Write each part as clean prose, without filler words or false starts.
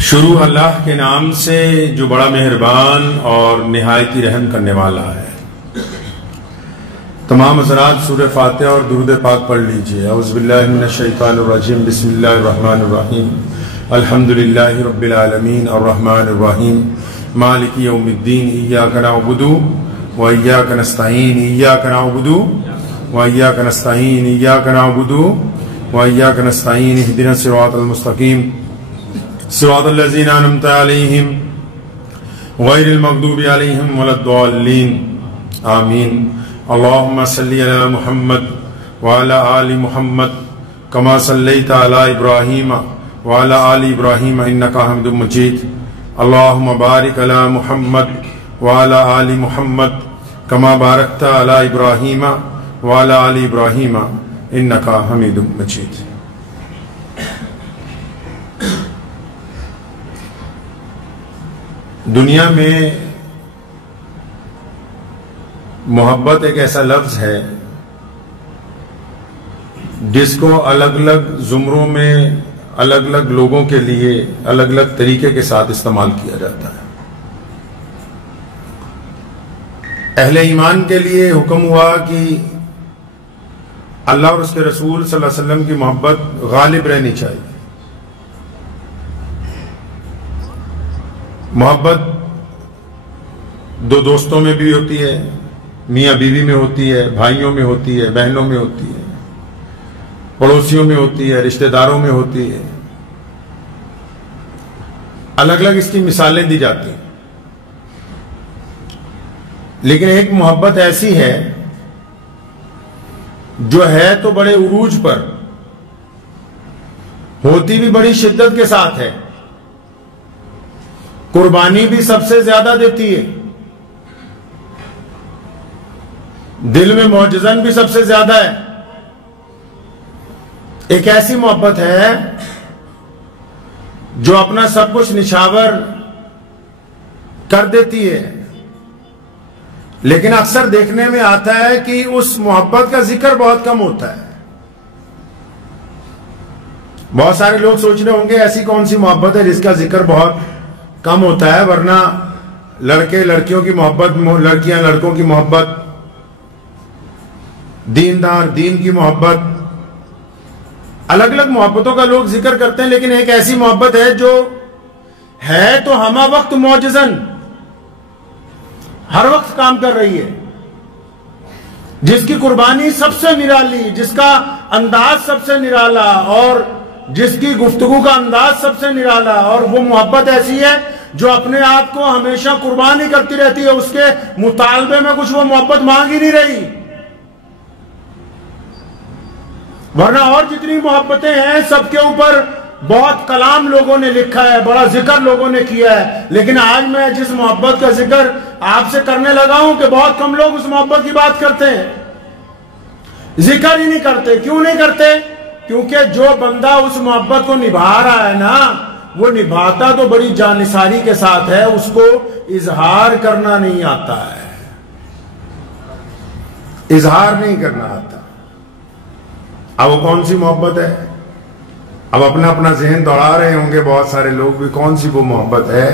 شروع اللہ کے نام سے جو بڑا مہربان اور نہایتی رحم کرنے والا ہے۔ تمام حضرات سورہ فاتحہ اور درود پاک پڑھ لیجئے۔ اعوذ باللہ من الشیطان الرجیم، بسم اللہ الرحمن الرحیم، الحمدللہ رب العالمین الرحمن الرحیم مالک یوم الدین، ایاک نعبد و ایاک نستعین، ایاک نعبد و ایاک نستعین، ایاک نعبد و ایاک نستعین، اہدنا الصراط المستقیم صراط الذین انعمت علیہم غیر المغضوب علیہم ولا الضالین آمین۔ اللہم صلی علی محمد وعلی آل محمد کما صلیت علی ابراہیم وعلی آل ابراہیم انکا حمید مجید۔ اللہم بارک علی محمد وعلی آل محمد کما بارکت علی ابراہیم وعلی آل ابراہیم انکا حمید مجید۔ دنیا میں محبت ایک ایسا لفظ ہے جس کو الگ الگ زمروں میں الگ الگ لوگوں کے لیے الگ الگ طریقے کے ساتھ استعمال کیا جاتا ہے۔ اہل ایمان کے لیے حکم ہوا کہ اللہ اور اس کے رسول صلی اللہ علیہ وسلم کی محبت غالب رہنی چاہیے۔ محبت دو دوستوں میں بھی ہوتی ہے، میاں بیوی میں ہوتی ہے، بھائیوں میں ہوتی ہے، بہنوں میں ہوتی ہے، پڑوسیوں میں ہوتی ہے، رشتہ داروں میں ہوتی ہے، الگ الگ اس کی مثالیں دی جاتی ہیں۔ لیکن ایک محبت ایسی ہے جو ہے تو بڑے عروج پر، ہوتی بھی بڑی شدت کے ساتھ ہے، قربانی بھی سب سے زیادہ دیتی ہے، دل میں معجزن بھی سب سے زیادہ ہے۔ ایک ایسی محبت ہے جو اپنا سب کچھ نچھاور کر دیتی ہے، لیکن اکثر دیکھنے میں آتا ہے کہ اس محبت کا ذکر بہت کم ہوتا ہے۔ بہت سارے لوگ سوچ رہے ہوں گے ایسی کون سی محبت ہے جس کا ذکر بہت کم ہوتا ہے، ورنہ لڑکے لڑکیوں کی محبت، لڑکیاں لڑکوں کی محبت، دیندار دین کی محبت، الگ الگ محبتوں کا لوگ ذکر کرتے ہیں، لیکن ایک ایسی محبت ہے جو ہے تو ہمہ وقت معجزن، ہر وقت کام کر رہی ہے، جس کی قربانی سب سے نرالی، جس کا انداز سب سے نرالا، اور جس کی گفتگو کا انداز سب سے نرالا، اور وہ محبت ایسی ہے جو اپنے آپ کو ہمیشہ قربانی کرتی رہتی ہے، اس کے مطالبے میں کچھ وہ محبت مانگ ہی نہیں رہی۔ ورنہ اور جتنی محبتیں ہیں سب کے اوپر بہت کلام لوگوں نے لکھا ہے، بڑا ذکر لوگوں نے کیا ہے، لیکن آج میں جس محبت کا ذکر آپ سے کرنے لگا ہوں کہ بہت کم لوگ اس محبت کی بات کرتے ہیں، ذکر ہی نہیں کرتے۔ کیوں نہیں کرتے؟ کیونکہ جو بندہ اس محبت کو نبھا رہا ہے نا، وہ نبھاتا تو بڑی جانثاری کے ساتھ ہے، اس کو اظہار کرنا نہیں آتا ہے، اظہار نہیں کرنا آتا۔ اب وہ کون سی محبت ہے؟ اب اپنا اپنا ذہن دوڑا رہے ہوں گے بہت سارے لوگ بھی، کون سی وہ محبت ہے؟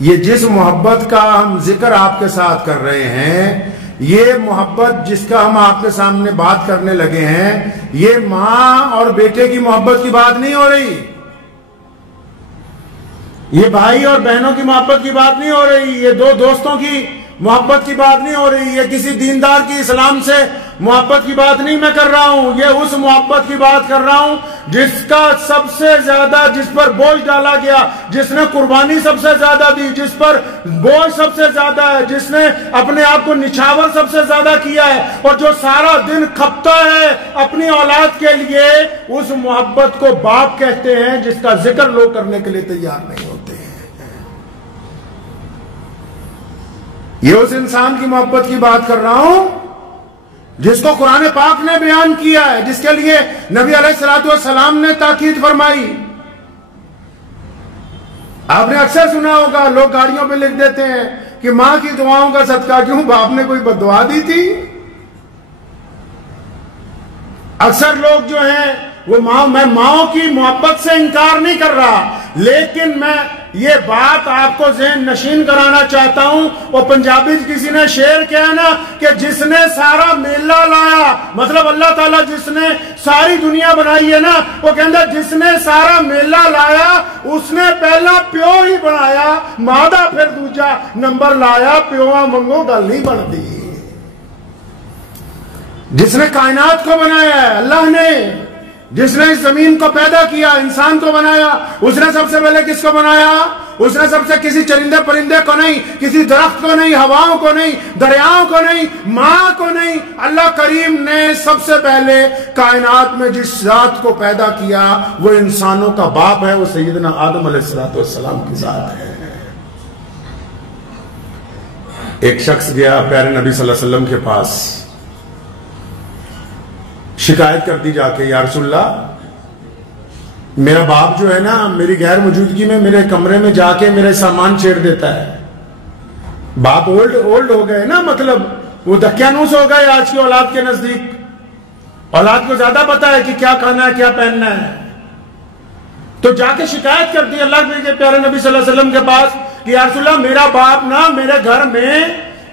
یہ جس محبت کا ہم ذکر آپ کے ساتھ کر رہے ہیں، یہ محبت جس کا ہم آپ کے سامنے بات کرنے لگے ہیں، یہ ماں اور بیٹے کی محبت کی بات نہیں ہو رہی، یہ بھائی اور بہنوں کی محبت کی بات نہیں ہو رہی، یہ دو دوستوں کی محبت کی بات نہیں ہو رہی، یہ کسی دیندار کی اسلام سے محبت کی بات نہیں میں کر رہا ہوں، یہ اس محبت کی بات کر رہا ہوں جس کا سب سے زیادہ، جس پر بوجھ ڈالا گیا، جس نے قربانی سب سے زیادہ دی، جس پر بوجھ سب سے زیادہ ہے، جس نے اپنے آپ کو نچھاور سب سے زیادہ کیا ہے، اور جو سارا دن کھپتا ہے اپنی اولاد کے لیے، اس محبت کو باپ کہتے ہیں جس کا ذکر لوگ کرنے کے لیے تیار نہیں ہوتے ہیں۔ یہ اس انسان کی محبت کی بات کر رہا ہوں جس کو قرآن پاک نے بیان کیا ہے، جس کے لیے نبی علیہ السلام نے تاکید فرمائی۔ آپ نے اکثر سنا ہوگا، لوگ گاڑیوں پہ لکھ دیتے ہیں کہ ماں کی دعاؤں کا صدقہ، کیوں باپ نے کوئی بد دعا دی تھی؟ اکثر لوگ جو ہیں وہ میں ماؤں کی محبت سے انکار نہیں کر رہا، لیکن میں یہ بات آپ کو ذہن نشین کرانا چاہتا ہوں، وہ پنجابی کسی نے شعر کیا ہے نا کہ جس نے سارا میلہ لایا، مطلب اللہ تعالیٰ جس نے ساری دنیا بنائی ہے نا، وہ کہتا جس نے سارا میلہ لایا اس نے پہلا پیو ہی بنایا، مادہ پھر دوجا نمبر لایا، پیوہ منگو گل نہیں بن دی۔ جس نے کائنات کو بنایا ہے اللہ نے، جس نے اس زمین کو پیدا کیا، انسان کو بنایا، اس نے سب سے پہلے کس کو بنایا؟ اس نے سب سے کسی چرندے پرندے کو نہیں، کسی درخت کو نہیں، ہواؤں کو نہیں، دریاؤں کو نہیں، ماں کو نہیں، اللہ کریم نے سب سے پہلے کائنات میں جس ذات کو پیدا کیا وہ انسانوں کا باپ ہے، وہ سیدنا آدم علیہ السلام کی ذات ہے۔ ایک شخص گیا پیارے نبی صلی اللہ علیہ وسلم کے پاس، شکایت کر دی جا کے، یا رسول اللہ میرا باپ جو ہے نا میری غیر موجودگی میں میرے کمرے میں جا کے میرے سامان چھیڑ دیتا ہے۔ باپ اولڈ ہو گئے نا، مطلب وہ دکیانوس ہو گئے آج کی اولاد کے نزدیک، اولاد کو زیادہ پتا ہے کہ کیا کھانا ہے کیا پہننا ہے، تو جا کے شکایت کر دی اللہ کے پیارے نبی صلی اللہ علیہ وسلم کے پاس کہ یا رسول اللہ میرا باپ نا میرے گھر میں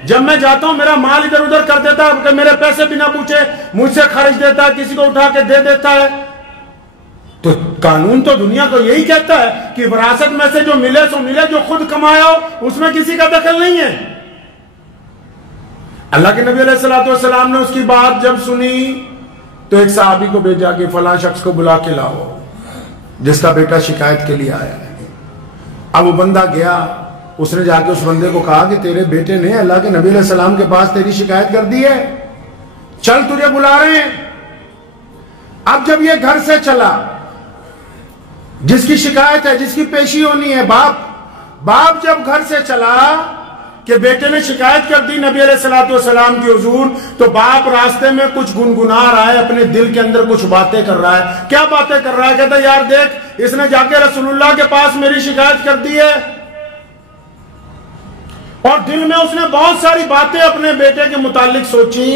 جب میں جاتا ہوں میرا مال ادھر ادھر کر دیتا ہے، میرے پیسے بنا پوچھے مجھ سے خرچ دیتا ہے، کسی کو اٹھا کے دے دیتا ہے۔ تو قانون تو دنیا کو یہی کہتا ہے کہ وراثت میں سے جو ملے سو ملے، جو خود کمایا ہو اس میں کسی کا دخل نہیں ہے۔ اللہ کے نبی علیہ السلام نے اس کی بات جب سنی تو ایک صحابی کو بھیجا کہ فلاں شخص کو بلا کے لاؤ جس کا بیٹا شکایت کے لیے آیا ہے۔ اب وہ بندہ گیا، اس نے جا کے اس بندے کو کہا کہ تیرے بیٹے نے اللہ کے نبی علیہ السلام کے پاس تیری شکایت کر دی ہے، چل تجھے بلا رہے ہیں۔ اب جب یہ گھر سے چلا، جس کی شکایت ہے، جس کی پیشی ہونی ہے، باپ جب گھر سے چلا کہ بیٹے نے شکایت کر دی نبی علیہ السلام کی حضور، تو باپ راستے میں کچھ گنگنا رہا ہے، اپنے دل کے اندر کچھ باتیں کر رہا ہے۔ کیا باتیں کر رہا ہے؟ کہتا یار دیکھ اس نے جا کے رسول اللہ کے پاس میری شکایت کر دی ہے، اور دل میں اس نے بہت ساری باتیں اپنے بیٹے کے متعلق سوچی۔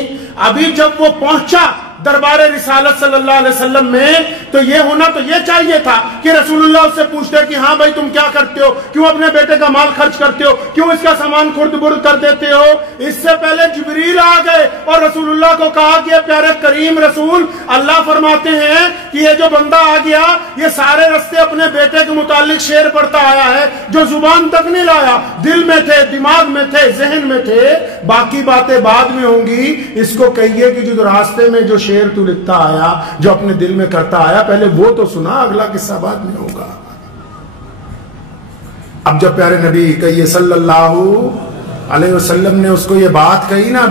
ابھی جب وہ پہنچا دربار رسالت صلی اللہ علیہ وسلم میں تو یہ ہونا تو یہ چاہیے تھا کہ رسول اللہ اس سے پوچھتے کہ ہاں بھائی تم کیا کرتے ہو، کیوں اپنے بیٹے کا مال خرچ کرتے ہو، کیوں اس کا سامان خرد برد کر دیتے ہو۔ اس سے پہلے جبریل آ گئے اور رسول اللہ کو کہا کہ پیارے کریم رسول اللہ فرماتے ہیں کہ یہ جو بندہ آ گیا یہ سارے رستے اپنے بیٹے کے متعلق شعر پڑھتا آیا ہے جو زبان تک نہیں لایا، دل میں تھے، دماغ میں تھے، ذہن میں تھے، باقی باتیں بعد میں ہوں گی۔ اس کو کہیے کہ جو راستے میں جو شعر تو لکھتا آیا، جو اپنے دل میں کرتا آیا، پہلے وہ تو سنا، اگلا قصہ بعد میں ہوگا۔ اب جب پیارے نبی کہیے صلی اللہ علیہ وسلم نے اس کو یہ بات کہی نا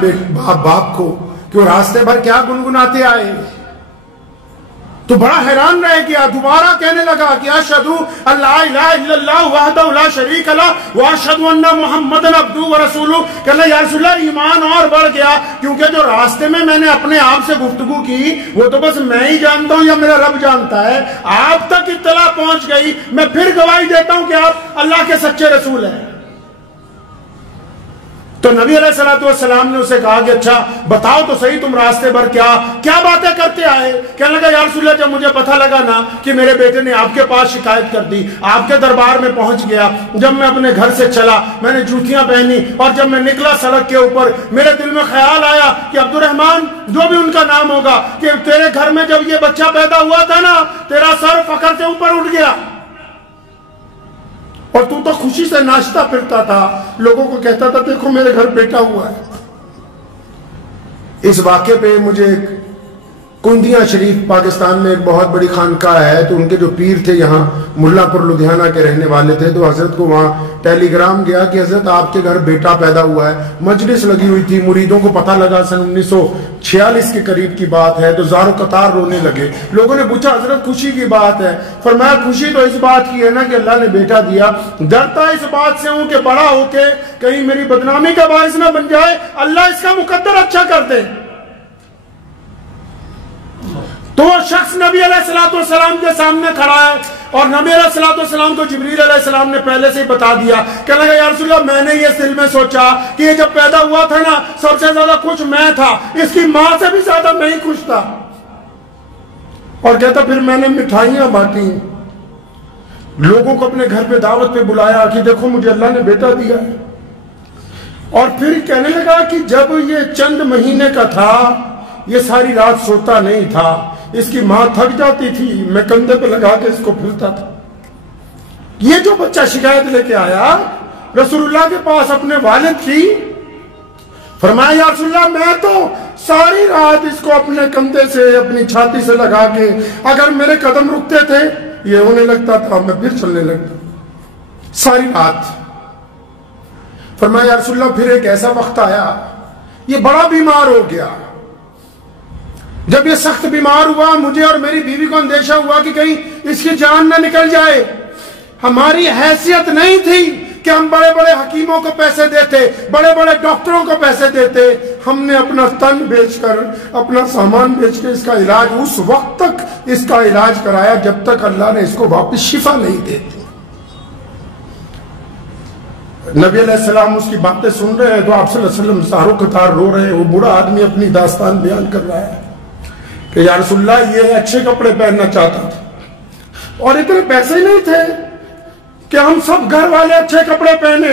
باپ کو کہ وہ راستے بھر کیا گنگناتے آئے، تو بڑا حیران رہ گیا، دوبارہ کہنے لگا کہ اشہدو اللہ الہ الا اللہ وحدہ لا شریک لہ واشہدو ان محمدًا عبدہ ورسولہ۔ کہنا یا رسول اللہ ایمان اور بڑھ گیا، کیونکہ جو راستے میں نے اپنے آپ سے گفتگو کی وہ تو بس میں ہی جانتا ہوں یا میرا رب جانتا ہے، آپ تک اطلاع پہنچ گئی، میں پھر گواہی دیتا ہوں کہ آپ اللہ کے سچے رسول ہیں۔ تو نبی علیہ السلام نے اسے کہا کہ اچھا بتاؤ تو صحیح تم راستے بھر کیا باتیں کرتے آئے۔ کہنے لگا یا رسول اللہ جب مجھے پتہ لگا نا کہ میرے بیٹے نے آپ کے پاس شکایت کر دی، آپ کے دربار میں پہنچ گیا، جب میں اپنے گھر سے چلا میں نے جوتیاں پہنی اور جب میں نکلا سڑک کے اوپر میرے دل میں خیال آیا کہ عبد الرحمن جو بھی ان کا نام ہوگا کہ تیرے گھر میں جب یہ بچہ پیدا ہوا تھا نا تیرا سر فخر سے اوپر اٹھ گیا اور تو خوشی سے ناچتا پھرتا تھا، لوگوں کو کہتا تھا دیکھو میرے گھر بیٹا ہوا ہے۔ اس واقعے پہ مجھے کندیاں شریف پاکستان میں ایک بہت بڑی خانقاہ ہے، تو ان کے جو پیر تھے یہاں ملا پور لدھیانہ کے رہنے والے تھے، تو حضرت کو وہاں ٹیلی گرام گیا کہ حضرت آپ کے گھر بیٹا پیدا ہوا ہے۔ مجلس لگی ہوئی تھی، مریدوں کو پتہ لگا سن 1946 کے قریب کی بات ہے، تو زار و قطار رونے لگے۔ لوگوں نے پوچھا حضرت خوشی کی بات ہے؟ فرمایا خوشی تو اس بات کی ہے نا کہ اللہ نے بیٹا دیا، ڈرتا اس بات سے ہوں کہ بڑا ہو کے کہیں میری بدنامی کا باعث نہ بن جائے، اللہ اس کا مقدر اچھا کر دے۔ تو وہ شخص نبی علیہ السلام کے سامنے کھڑا ہے اور نبی علیہ السلام کو جبریل علیہ السلام نے پہلے سے ہی بتا دیا۔ کہنے لگا یا رسول اللہ میں نے یہ دل میں سوچا کہ یہ جب پیدا ہوا تھا نا سب سے زیادہ خوش میں تھا، اس کی ماں سے بھی زیادہ میں ہی خوش تھا۔ اور کہتا پھر میں نے مٹھائیاں بانٹی، لوگوں کو اپنے گھر پہ دعوت پہ بلایا کہ دیکھو مجھے اللہ نے بیٹا دیا ہے، اور پھر کہنے لگا کہ جب یہ چند مہینے کا تھا یہ ساری رات سوتا نہیں تھا، اس کی ماں تھک جاتی تھی، میں کندھے پہ لگا کے اس کو پھرتا تھا۔ یہ جو بچہ شکایت لے کے آیا رسول اللہ کے پاس اپنے والد کی، فرمایا یا رسول اللہ میں تو ساری رات اس کو اپنے کندھے سے اپنی چھاتی سے لگا کے اگر میرے قدم رکتے تھے یہ ہونے لگتا تھا، میں پھر چلنے لگتا ساری رات۔ فرمایا یا رسول اللہ پھر ایک ایسا وقت آیا یہ بڑا بیمار ہو گیا، جب یہ سخت بیمار ہوا مجھے اور میری بیوی کو اندیشہ ہوا کہ کہیں اس کی جان نہ نکل جائے۔ ہماری حیثیت نہیں تھی کہ ہم بڑے بڑے حکیموں کو پیسے دیتے، بڑے بڑے ڈاکٹروں کو پیسے دیتے، ہم نے اپنا تن بیچ کر اپنا سامان بیچ کے اس کا علاج اس وقت تک اس کا علاج کرایا جب تک اللہ نے اس کو واپس شفا نہیں دیتی۔ نبی علیہ السلام اس کی باتیں سن رہے ہیں تو آپ صلی اللہ علیہ وسلم ساروں قطار رو رہے ہیں۔ وہ بوڑھا آدمی اپنی داستان بیان کر رہا ہے کہ یا رسول اللہ یہ اچھے کپڑے پہننا چاہتا تھا اور اتنے پیسے نہیں تھے کہ ہم سب گھر والے اچھے کپڑے پہنے،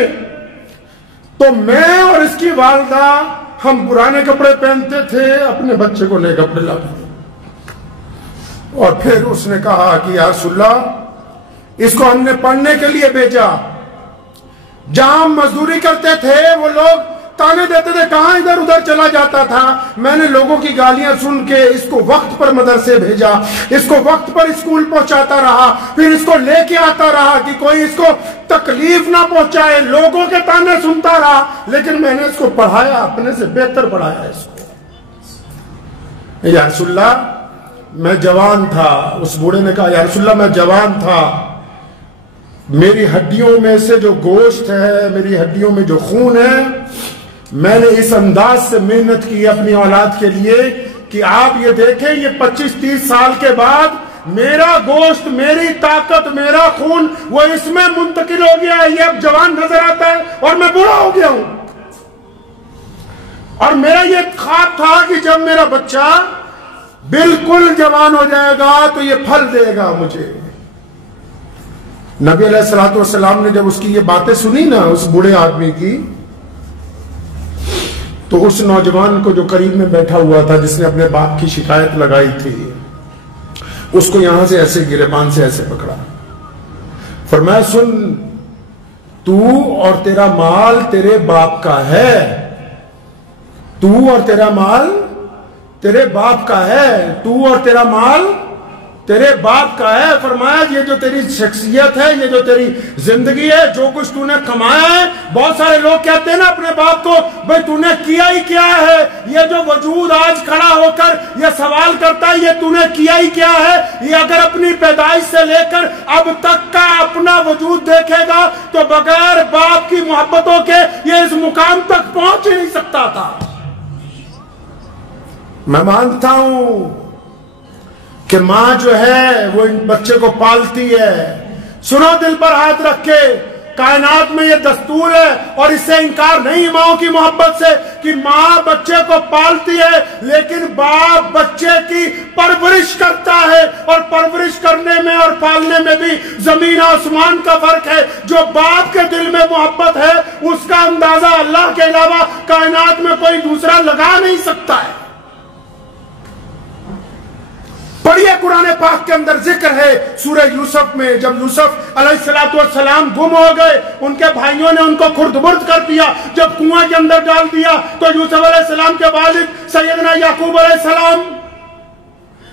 تو میں اور اس کی والدہ ہم پرانے کپڑے پہنتے تھے، اپنے بچے کو نئے کپڑے لاتے تھے۔ اور پھر اس نے کہا کہ یا رسول اللہ اس کو ہم نے پڑھنے کے لیے بھیجا، جہاں ہم مزدوری کرتے تھے وہ لوگ تانے دیتے تھے کہاں ادھر ادھر چلا جاتا تھا، میں نے لوگوں کی گالیاں سن کے اس کو وقت پر مدرسے بھیجا، اس کو وقت پر اسکول پہنچاتا رہا، پھر اس کو لے کے آتا رہا کہ کوئی اس کو تکلیف نہ پہنچائے، لوگوں کے تانے سنتا رہا، لیکن میں نے اس کو پڑھایا، اپنے سے بہتر پڑھایا اس کو۔ یا رسول اللہ میں جوان تھا، اس بوڑھے نے کہا یا رسول اللہ میں جوان تھا، میری ہڈیوں میں سے جو گوشت ہے، میری ہڈیوں میں جو خون ہے، میں نے اس انداز سے محنت کی اپنی اولاد کے لیے کہ آپ یہ دیکھیں یہ 25-30 سال کے بعد میرا گوشت، میری طاقت، میرا خون وہ اس میں منتقل ہو گیا ہے، یہ اب جوان نظر آتا ہے اور میں بوڑھا ہو گیا ہوں، اور میرا یہ خواب تھا کہ جب میرا بچہ بالکل جوان ہو جائے گا تو یہ پھل دے گا مجھے۔ نبی علیہ السلام نے جب اس کی یہ باتیں سنی نا اس بوڑھے آدمی کی، تو اس نوجوان کو جو قریب میں بیٹھا ہوا تھا جس نے اپنے باپ کی شکایت لگائی تھی، اس کو یہاں سے ایسے گریبان سے ایسے پکڑا، فرمایا سن تو اور تیرا مال تیرے باپ کا ہے، تو اور تیرا مال تیرے باپ کا ہے، تو اور تیرا مال تیرے باپ کا ہے۔ فرمایا یہ جو تیری شخصیت ہے، یہ جو تیری زندگی ہے، جو کچھ تو نے کمایا ہے، بہت سارے لوگ کہتے ہیں نا اپنے باپ کو بھئی تو نے کیا ہی کیا ہے، یہ جو وجود آج کھڑا ہو کر یہ سوال کرتا ہے یہ تو نے کیا ہی کیا ہے، یہ اگر اپنی پیدائش سے لے کر اب تک کا اپنا وجود دیکھے گا تو بغیر باپ کی محبتوں کے یہ اس مقام تک پہنچ ہی نہیں سکتا تھا۔ میں مانتا ہوں کہ ماں جو ہے وہ ان بچے کو پالتی ہے، سنو دل پر ہاتھ رکھ کے، کائنات میں یہ دستور ہے اور اس سے انکار نہیں ماں کی محبت سے کہ ماں بچے کو پالتی ہے، لیکن باپ بچے کی پرورش کرتا ہے، اور پرورش کرنے میں اور پالنے میں بھی زمین آسمان کا فرق ہے۔ جو باپ کے دل میں محبت ہے اس کا اندازہ اللہ کے علاوہ کائنات میں کوئی دوسرا لگا نہیں سکتا ہے۔ پڑھیے قرآن پاک کے اندر ذکر ہے سورہ یوسف میں، جب یوسف علیہ السلام گم ہو گئے، ان کے بھائیوں نے ان کو خرد برد کر دیا، جب کنواں کے اندر ڈال دیا تو یوسف علیہ السلام کے والد سیدنا یعقوب علیہ السلام،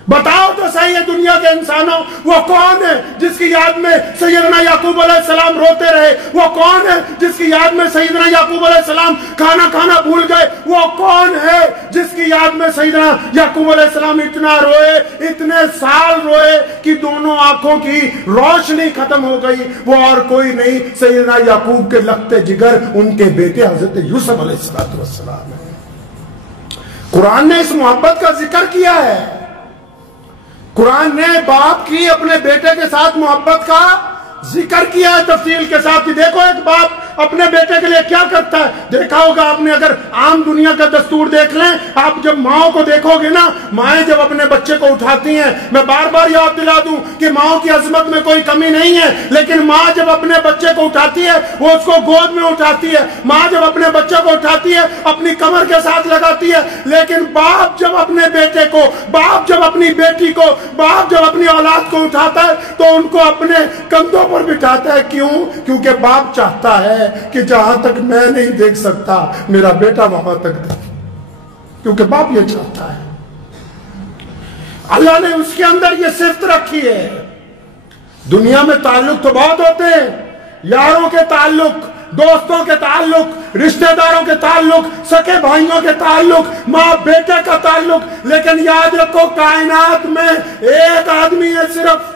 بتاؤ تو صحیح ہے دنیا کے انسانوں وہ کون ہے جس کی یاد میں سیدنا یعقوب علیہ السلام روتے رہے، وہ کون ہے جس کی یاد میں سیدنا یعقوب علیہ السلام کھانا کھانا بھول گئے، وہ کون ہے جس کی یاد میں سیدنا یعقوب علیہ السلام اتنا روئے، اتنے سال روئے کہ دونوں آنکھوں کی روشنی ختم ہو گئی، وہ اور کوئی نہیں سیدنا یعقوب کے لگتے جگر ان کے بیٹے حضرت یوسف علیہ السلام ہے۔ قرآن نے اس محبت کا ذکر کیا ہے، قرآن نے باپ کی اپنے بیٹے کے ساتھ محبت کا ذکر کیا ہے تفصیل کے ساتھ کہ دیکھو ایک باپ اپنے بیٹے کے لیے کیا کرتا ہے. دیکھا ہوگا آپ نے, اگر عام دنیا کا دستور دیکھ لیں, آپ جب ماؤں کو دیکھو گے نا, مائیں جب اپنے بچے کو اٹھاتی ہیں, میں بار بار یاد دلا دوں کہ ماؤں کی عظمت میں کوئی کمی نہیں ہے, لیکن ماں جب اپنے بچے کو اٹھاتی ہے وہ اس کو گود میں اٹھاتی ہے. ماں جب اپنے بچے کو اٹھاتی ہے اپنی کمر کے ساتھ لگاتی ہے. لیکن باپ جب اپنے بیٹے کو, باپ جب اپنی بیٹی کو, باپ جب اپنی اولاد کو اٹھاتا ہے تو ان کو اپنے کندھوں پر بٹھاتا ہے. کیوں؟ کیونکہ باپ چاہتا ہے کہ جہاں تک میں نہیں دیکھ سکتا میرا بیٹا وہاں تک دیکھے, کیونکہ باپ یہ چاہتا ہے. اللہ نے اس کے اندر یہ صفت رکھی ہے. دنیا میں تعلق تو بہت ہوتے ہیں, یاروں کے تعلق, دوستوں کے تعلق, رشتہ داروں کے تعلق, سکے بھائیوں کے تعلق, ماں بیٹے کا تعلق, لیکن یاد رکھو کائنات میں ایک آدمی ہے صرف,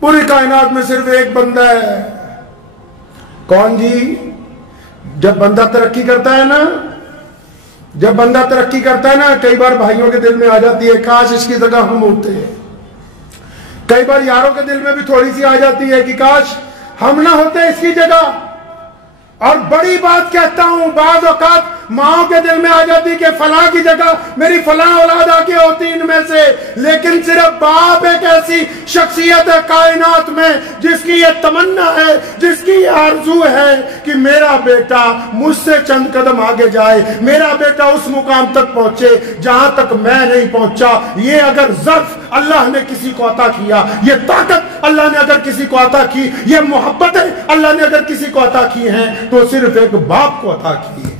پوری کائنات میں صرف ایک بندہ ہے. کون جی؟ جب بندہ ترقی کرتا ہے نا, جب بندہ ترقی کرتا ہے نا, کئی بار بھائیوں کے دل میں آ جاتی ہے کاش اس کی جگہ ہم ہوتے ہیں. کئی بار یاروں کے دل میں بھی تھوڑی سی آ جاتی ہے کہ کاش ہم نہ ہوتے اس کی جگہ. اور بڑی بات کہتا ہوں, بعض اوقات ماں کے دل میں آ جاتی کہ فلاں کی جگہ میری فلاں اولاد آ کے ہوتی ان میں سے, لیکن صرف باپ ایک ایسی شخصیت ہے کائنات میں جس کی یہ تمنا ہے, جس کی یہ آرزو ہے کہ میرا بیٹا مجھ سے چند قدم آگے جائے, میرا بیٹا اس مقام تک پہنچے جہاں تک میں نہیں پہنچا. یہ اگر ظرف اللہ نے کسی کو عطا کیا, یہ طاقت اللہ نے اگر کسی کو عطا کی, یہ محبتیں اللہ نے اگر کسی کو عطا کی ہیں تو صرف ایک باپ کو عطا کی ہے.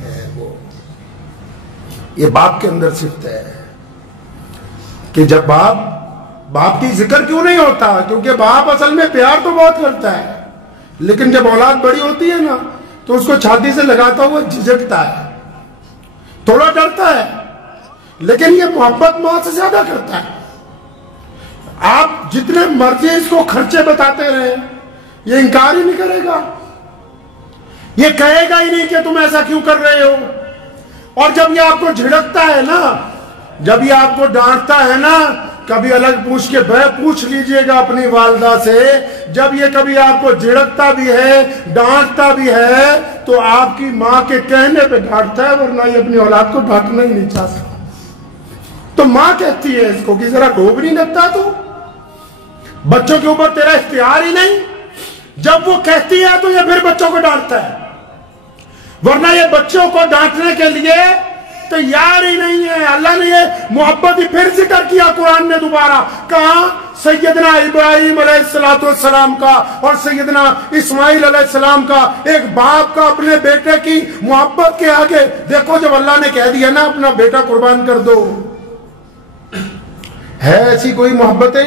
یہ باپ کے اندر صفت ہے کہ جب باپ کی ذکر کیوں نہیں ہوتا, کیونکہ باپ اصل میں پیار تو بہت کرتا ہے, لیکن جب اولاد بڑی ہوتی ہے نا تو اس کو چھاتی سے لگاتا ہوا جھجکتا ہے, تھوڑا ڈرتا ہے, لیکن یہ محبت ماں سے زیادہ کرتا ہے. آپ جتنے مرضی اس کو خرچے بتاتے رہے یہ انکار ہی نہیں کرے گا, یہ کہے گا ہی نہیں کہ تم ایسا کیوں کر رہے ہو. اور جب یہ آپ کو جھڑکتا ہے نا, جب یہ آپ کو ڈانٹتا ہے نا, کبھی الگ پوچھ لیجئے گا اپنی والدہ سے, جب یہ کبھی آپ کو جھڑکتا بھی ہے, ڈانٹتا بھی ہے, تو آپ کی ماں کے کہنے پہ ڈانٹتا ہے, ورنہ یہ اپنی اولاد کو ڈانٹنا ہی نہیں چاہتا. تو ماں کہتی ہے اس کو کہ ذرا ڈوب نہیں لگتا تو, بچوں کے اوپر تیرا اختیار ہی نہیں. جب وہ کہتی ہے تو یہ پھر بچوں کو ڈانٹتا ہے, ورنہ یہ بچوں کو ڈانٹنے کے لیے تیار ہی نہیں ہے. اللہ نے یہ محبت ہی پھر ذکر کیا قرآن نے دوبارہ. کہاں؟ سیدنا ابراہیم علیہ السلام کا اور سیدنا اسماعیل علیہ السلام کا, ایک باپ کا اپنے بیٹے کی محبت کے آگے. دیکھو جب اللہ نے کہہ دیا نا اپنا بیٹا قربان کر دو, ہے ایسی کوئی محبتیں؟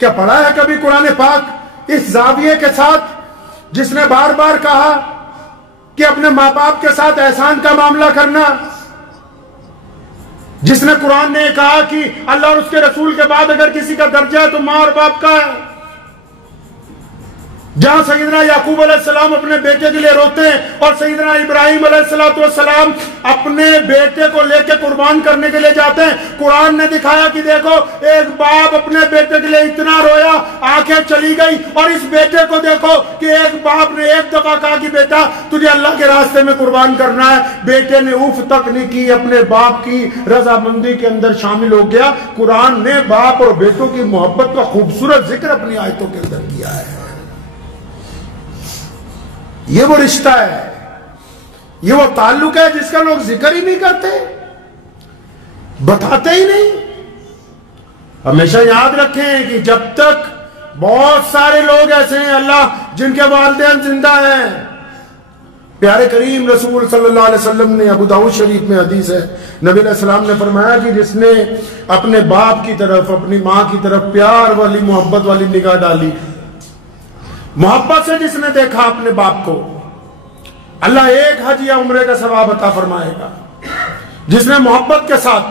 کیا پڑھا ہے کبھی قرآن پاک اس زاویے کے ساتھ جس نے بار بار کہا کہ اپنے ماں باپ کے ساتھ احسان کا معاملہ کرنا, جس نے قرآن نے کہا کہ اللہ اور اس کے رسول کے بعد اگر کسی کا درجہ ہے تو ماں اور باپ کا ہے, جہاں سیدنا یعقوب علیہ السلام اپنے بیٹے کے لیے روتے ہیں اور سیدنا ابراہیم علیہ السلام اپنے بیٹے کو لے کے قربان کرنے کے لیے جاتے ہیں. قرآن نے دکھایا کہ دیکھو ایک باپ اپنے بیٹے کے لیے اتنا رویا, آنکھیں چلی گئی, اور اس بیٹے کو دیکھو کہ ایک باپ نے ایک دفعہ کہا کہ بیٹا تجھے اللہ کے راستے میں قربان کرنا ہے, بیٹے نے اف تک نہیں کی, اپنے باپ کی رضامندی کے اندر شامل ہو گیا. قرآن نے باپ اور بیٹوں کی محبت کا خوبصورت ذکر اپنی آیتوں کے اندر کیا ہے. یہ وہ رشتہ ہے, یہ وہ تعلق ہے جس کا لوگ ذکر ہی نہیں کرتے, بتاتے ہی نہیں. ہمیشہ یاد رکھیں کہ جب تک بہت سارے لوگ ایسے ہیں اللہ جن کے والدین زندہ ہیں. پیارے کریم رسول صلی اللہ علیہ وسلم نے, ابو داؤد شریف میں حدیث ہے, نبی علیہ السلام نے فرمایا کہ جس نے اپنے باپ کی طرف, اپنی ماں کی طرف پیار والی محبت والی نگاہ ڈالی, محبت سے جس نے دیکھا اپنے باپ کو, اللہ ایک حج یا عمرے کا ثواب عطا فرمائے گا. جس نے محبت کے ساتھ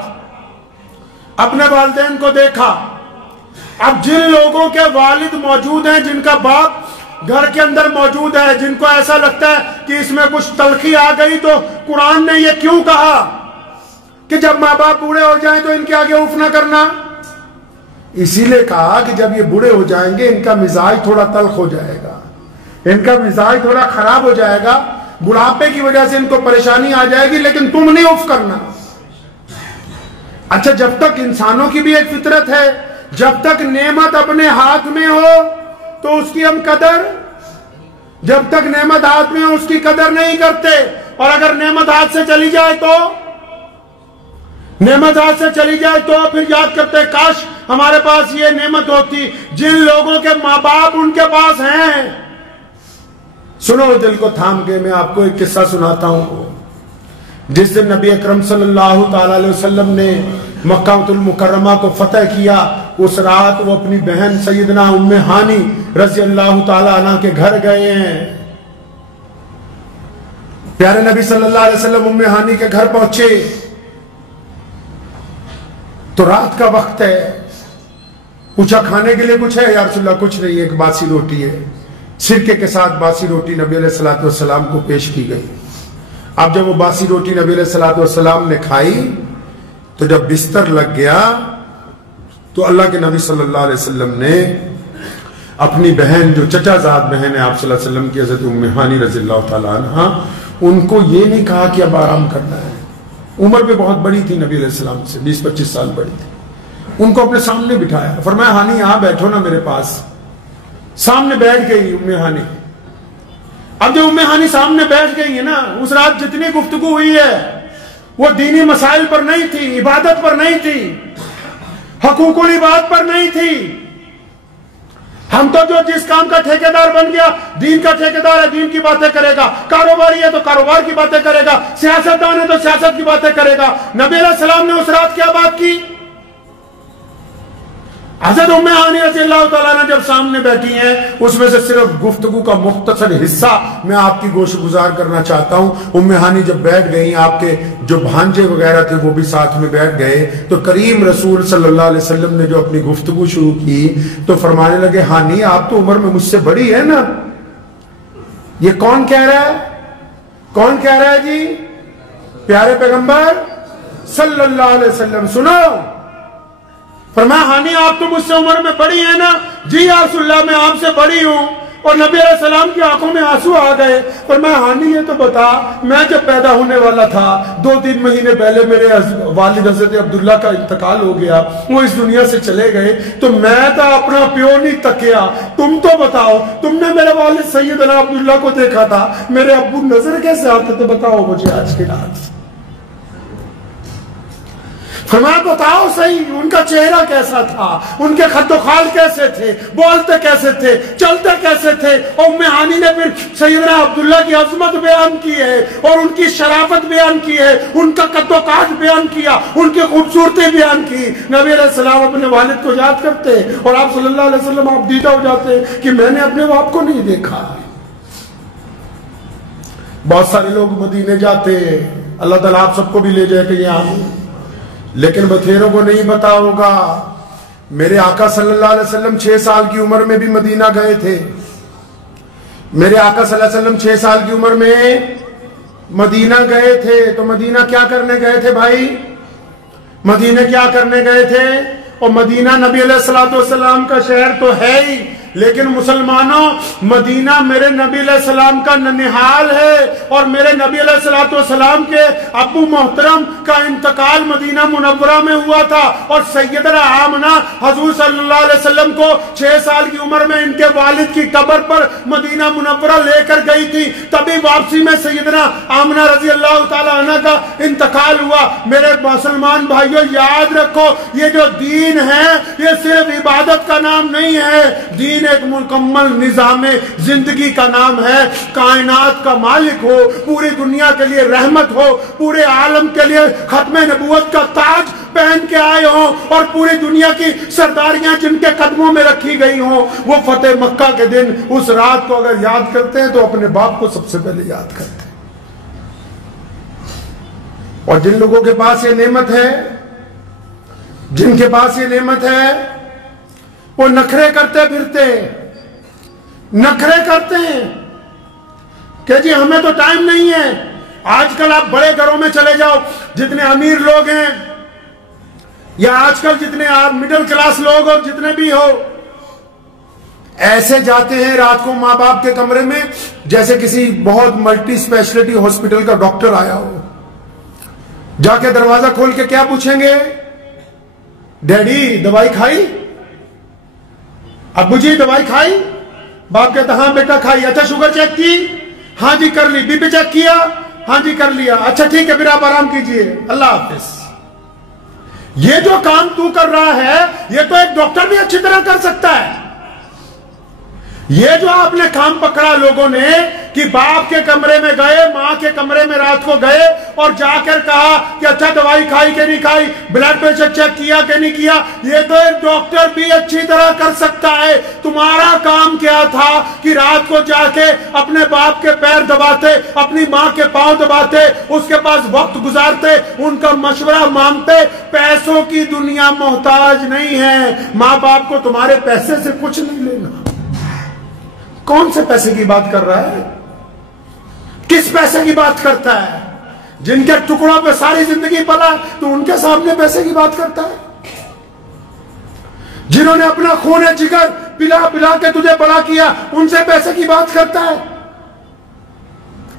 اپنے والدین کو دیکھا. اب جن لوگوں کے والد موجود ہیں, جن کا باپ گھر کے اندر موجود ہے, جن کو ایسا لگتا ہے کہ اس میں کچھ تلخی آ گئی, تو قرآن نے یہ کیوں کہا کہ جب ماں باپ بوڑھے ہو جائیں تو ان کے آگے اف نہ کرنا؟ اسی لیے کہا کہ جب یہ بوڑھے ہو جائیں گے ان کا مزاج تھوڑا تلخ ہو جائے گا, ان کا مزاج تھوڑا خراب ہو جائے گا، بڑھاپے کی وجہ سے ان کو پریشانی آ جائے گی، لیکن تم نہیں اف کرنا۔ اچھا، جب تک انسانوں کی بھی ایک فطرت ہے، جب تک نعمت اپنے ہاتھ میں ہو تو اس کی ہم قدر، جب تک نعمت ہاتھ میں ہو اس کی قدر نہیں کرتے، اور اگر نعمت ہاتھ سے چلی جائے تو نعمت ہاتھ سے چلی جائے تو پھر یاد کرتے کاش ہمارے پاس یہ نعمت ہوتی۔ جن لوگوں کے ماں باپ ان کے پاس ہیں، سنو دل کو تھام کے، میں آپ کو ایک قصہ سناتا ہوں۔ جس دن نبی اکرم صلی اللہ تعالی علیہ وسلم نے مکہ المکرمہ کو فتح کیا، اس رات وہ اپنی بہن سیدنا ام ہانی رضی اللہ تعالی عنہ کے گھر گئے ہیں۔ پیارے نبی صلی اللہ علیہ وسلم ام ہانی کے گھر پہنچے تو رات کا وقت ہے، پوچھا کھانے کے لیے کچھ ہے؟ یا رسول اللہ کچھ نہیں، ایک باسی روٹی ہے۔ سرکے کے ساتھ باسی روٹی نبی علیہ الصلوۃ والسلام کو پیش کی گئی۔ اب جب وہ باسی روٹی نبی علیہ الصلوۃ والسلام نے کھائی تو جب بستر لگ گیا تو اللہ کے نبی صلی اللہ علیہ وسلم نے اپنی بہن، جو چچا زاد بہن ہے آپ صلی اللہ علیہ وسلم کی، حضرت ام ہانی رضی اللہ تعالیٰ عنہ، ان کو یہ نہیں کہا کہ اب آرام کرنا ہے۔ عمر بھی بہت بڑی تھی نبی علیہ السلام سے، 20-25 سال بڑی تھی۔ ان کو اپنے سامنے بٹھایا، فرمایا ہانی یہاں بیٹھو نا میرے پاس۔ سامنے بیٹھ گئی ام ہانی۔ اب جب ام ہانی سامنے بیٹھ گئی ہے نا، اس رات جتنی گفتگو ہوئی ہے وہ دینی مسائل پر نہیں تھی، عبادت پر نہیں تھی، حقوق العباد پر نہیں تھی۔ ہم تو جو جس کام کا ٹھیکیدار بن گیا، دین کا ٹھیکیدار ہے، دین کی باتیں کرے گا، کاروباری ہے تو کاروبار کی باتیں کرے گا، سیاستدان ہے تو سیاست کی باتیں کرے گا۔ نبی علیہ السلام نے اس رات کیا بات کی؟ حضرت ام ہانی رضی اللہ تعالیٰ نے جب سامنے بیٹھی ہیں، اس میں سے صرف گفتگو کا مختصر حصہ میں آپ کی گوش گزار کرنا چاہتا ہوں۔ ام ہانی جب بیٹھ گئی، آپ کے جو بھانجے وغیرہ تھے وہ بھی ساتھ میں بیٹھ گئے، تو کریم رسول صلی اللہ علیہ وسلم نے جو اپنی گفتگو شروع کی تو فرمانے لگے، ہانی آپ تو عمر میں مجھ سے بڑی ہے نا؟ یہ کون کہہ رہا ہے؟ کون کہہ رہا ہے جی؟ پیارے پیغمبر صلی اللہ علیہ وسلم۔ سنو، فرمایا ہانی آپ تو مجھ سے عمر میں بڑی ہیں نا؟ جی یا رسول اللہ میں آپ سے بڑی ہوں۔ اور نبی علیہ السلام کی آنکھوں میں آنسو آ گئے۔ فرمایا ہانی یہ تو بتا، میں جب پیدا ہونے والا تھا 2-3 مہینے پہلے میرے والد حضرت عبداللہ کا انتقال ہو گیا، وہ اس دنیا سے چلے گئے، تو میں تو اپنا پیو نہیں تکیا، تم تو بتاؤ، تم نے میرے والد سیدنا عبداللہ کو دیکھا تھا، میرے ابو نظر کیسے آتے تھے بتاؤ مجھے آج کی رات۔ فرمایا بتاؤ صحیح، ان کا چہرہ کیسا تھا، ان کے خد و خال کیسے تھے، بولتے کیسے تھے، چلتے کیسے تھے۔ ام ہانی نے پھر سیدنا عبداللہ کی عظمت بیان کی ہے، اور ان کی شرافت بیان کی ہے، ان کا قد و قامت بیان کیا، ان کی خوبصورتی بیان کی۔ نبی علیہ السلام اپنے والد کو یاد کرتے، اور آپ صلی اللہ علیہ وسلم آپ دیدہ ہو جاتے کہ میں نے اپنے باپ کو نہیں دیکھا۔ بہت سارے لوگ مدینے جاتے، اللہ تعالیٰ آپ سب کو بھی لے جائے کہ یہ آمین، لیکن بتھیروں کو نہیں پتا ہوگا میرے آقا صلی اللہ علیہ وسلم 6 سال کی عمر میں بھی مدینہ گئے تھے۔ میرے آقا صلی اللہ علیہ وسلم 6 سال کی عمر میں مدینہ گئے تھے، تو مدینہ کیا کرنے گئے تھے بھائی؟ مدینہ کیا کرنے گئے تھے؟ اور مدینہ نبی علیہ الصلوۃ والسلام کا شہر تو ہے ہی، لیکن مسلمانوں مدینہ میرے نبی علیہ السلام کا ننہال ہے، اور میرے نبی علیہ الصلوۃ والسلام کے ابو محترم کا انتقال مدینہ منورہ میں ہوا تھا، اور سیدنا آمنہ حضور صلی اللہ علیہ وسلم کو 6 سال کی عمر میں ان کے والد کی قبر پر مدینہ منورہ لے کر گئی تھی، تبھی واپسی میں سیدنا آمنہ رضی اللہ تعالی عنہ کا انتقال ہوا۔ میرے مسلمان بھائیوں یاد رکھو، یہ جو دین ہے یہ صرف عبادت کا نام نہیں ہے، دین ایک مکمل نظام زندگی کا نام ہے۔ کائنات کا مالک ہو، پوری دنیا کے لیے رحمت ہو، پورے عالم کے لیے ختم نبوت کا تاج پہن کے آئے ہوں، اور پوری دنیا کی سرداریاں جن کے قدموں میں رکھی گئی ہوں، وہ فتح مکہ کے دن اس رات کو اگر یاد کرتے ہیں تو اپنے باپ کو سب سے پہلے یاد کرتے ہیں۔ اور جن لوگوں کے پاس یہ نعمت ہے، جن کے پاس یہ نعمت ہے، وہ نخرے کرتے پھرتے ہیں، نخرے کرتے ہیں کہ جی ہمیں تو ٹائم نہیں ہے۔ آج کل آپ بڑے گھروں میں چلے جاؤ، جتنے امیر لوگ ہیں یا آج کل جتنے آپ مڈل کلاس لوگ ہو، جتنے بھی ہو، ایسے جاتے ہیں رات کو ماں باپ کے کمرے میں جیسے کسی بہت ملٹی اسپیشلٹی ہاسپٹل کا ڈاکٹر آیا ہو. جا کے دروازہ کھول کے کیا پوچھیں گے؟ ڈیڈی دوائی کھائی؟ ابو جی دوائی کھائی؟ باپ کہتا ہاں بیٹا کھائی. اچھا شوگر چیک کی؟ ہاں جی کر لی. بی پی چیک کیا؟ ہاں جی کر لیا. اچھا ٹھیک ہے پھر آپ آرام کیجئے, اللہ حافظ. یہ جو کام تو کر رہا ہے یہ تو ایک ڈاکٹر بھی اچھی طرح کر سکتا ہے. یہ جو آپ نے کام پکڑا لوگوں نے کہ باپ کے کمرے میں گئے, ماں کے کمرے میں رات کو گئے اور جا کر کہا کہ اچھا دوائی کھائی کہ نہیں کھائی, بلڈ پریشر چیک کیا کہ نہیں کیا, یہ تو ایک ڈاکٹر بھی اچھی طرح کر سکتا ہے. تمہارا کام کیا تھا کہ رات کو جا کے اپنے باپ کے پیر دباتے, اپنی ماں کے پاؤں دباتے, اس کے پاس وقت گزارتے, ان کا مشورہ مانگتے. پیسوں کی دنیا محتاج نہیں ہے, ماں باپ کو تمہارے پیسے سے کچھ نہیں لینا. کون سے پیسے کی بات کر رہا ہے؟ کس پیسے کی بات کرتا ہے؟ جن کے ٹکڑوں پہ ساری زندگی پلا تو ان کے سامنے پیسے کی بات کرتا ہے. جنہوں نے اپنا خون جگر پلا پلا کے تجھے بڑا کیا ان سے پیسے کی بات کرتا ہے.